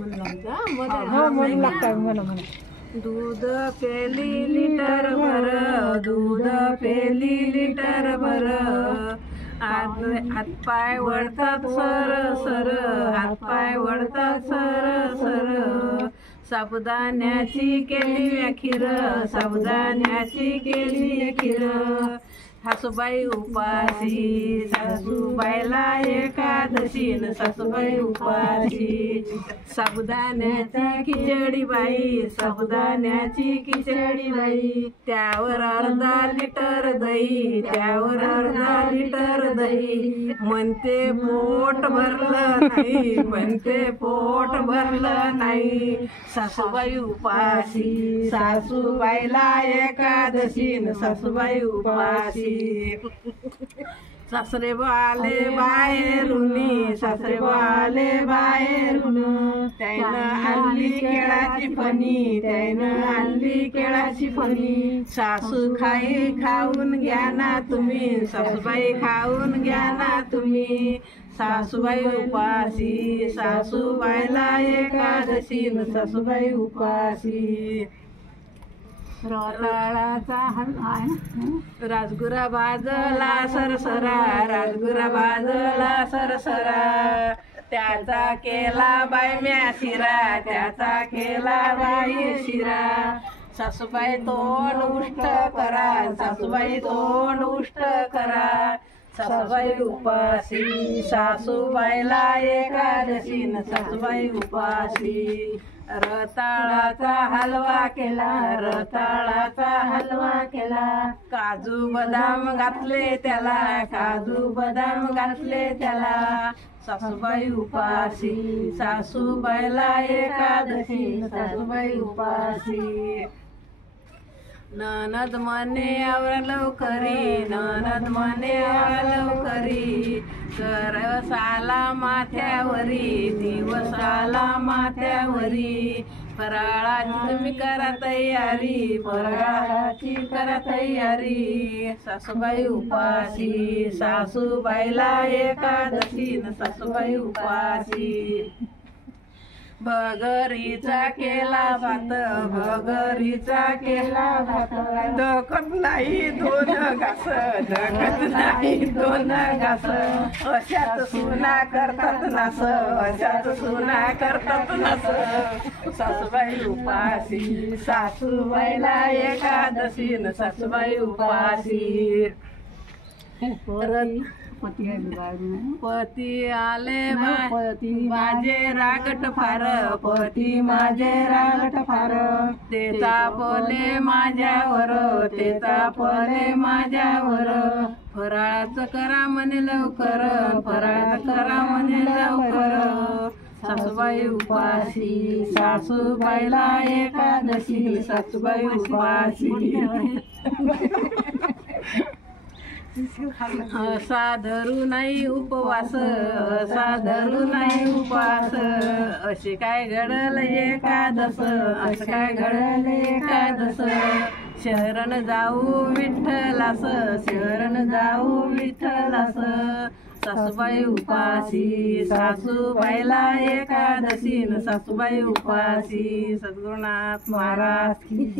म्हणून लागतं म्हणून दूध पेली लिटर भर, दूध पेली लिटर भर, हातपाय वळतात सर सर, हातपाय वळतात सर सर, साबुदाण्याची केली खीर, साबुदाण्याची केली खीर, सासूबाई उपाशी, सासूबाईला एकादशी, सासूबाई उपाशी, साबुदाण्याची खिचडी बाई, साबुदाण्याची खिचडी बाई, त्यावर अर्धा लिटर दही, त्यावर अर्धा लिटर दही, म्हणते पोट भरलं नाही, म्हणते पोट भरलं नाही, सासूबाई उपाशी, सासूबाईला एकादशी, सासूबाई उपाशी, सासरे आले बाहेरून, सासरे आले बाहेरून, त्यानं आणली केळाची फणी, त्यानं आणली केळाची फणी, सासू खाई खाऊन घ्या ना तुम्ही, सासूबाई खाऊन घ्या ना तुम्ही, सासूबाई उपाशी, सासूबाईला एकादशी, सासूबाई उपाशी, रताळाचा हलवा राजगुरा भाजला सरसरा, राजगुरा भाजला सरसरा, त्याचा केला बाई म्या शिरा, त्याचा केला बाई शिरा, सासूबाई तोंड उष्ट करा, सासूबाई तोंड उष्ट करा, सासूबाई उपाशी, सासूबाईला एकादशी, सासूबाई उपाशी, रताळाचा हलवा केला, रताळाचा हलवा केला, काजू बदाम घातले त्याला, काजू बदाम घातले त्याला, सासूबाई उपाशी, सासूबाईला एकादशी, सासूबाई उपाशी, ननद म्हणे आवर लवकरी, ननद म्हणे आवर लवकरी, दिवस आला माथ्यावरी, दिवस आला माथ्यावरी, फराळाची तुम्ही करा तयारी, फराळाची करा तयारी, सासूबाई उपाशी, सासूबाईला एकादशी, सासूबाई उपाशी, भगरीचा केला भात, भगरीचा केला भात, दखत नाही दोन घास, दखत नाही दोन घास, अशात सुना करतात नास, अशात सुना करतात नास, सासूबाई उपाशी, सासूबाईला एकादशी, सासूबाई उपाशी, पती आले माझे रागट फार, पती माझे रागट फार, ते तापले माझ्यावर, ते तापले माझ्यावर, फराळाचं करा म्हणे लवकर, फराळाचं करा म्हणे लवकर, सासूबाई उपाशी, सासूबाईला एकादशी, सासूबाई उपाशी, असा धरू नाही उपवास, असा धरू नाही उपवास, असे काय घडल एकादश, असं काय घडल एकादश, शरण जाऊ विठ्ठलास, शरण जाऊ विठ्ठलास, सासूबाई उपाशी, सासूबाईला एकादशी, सासूबाई उपाशी, सद्गुरुनाथ महाराज की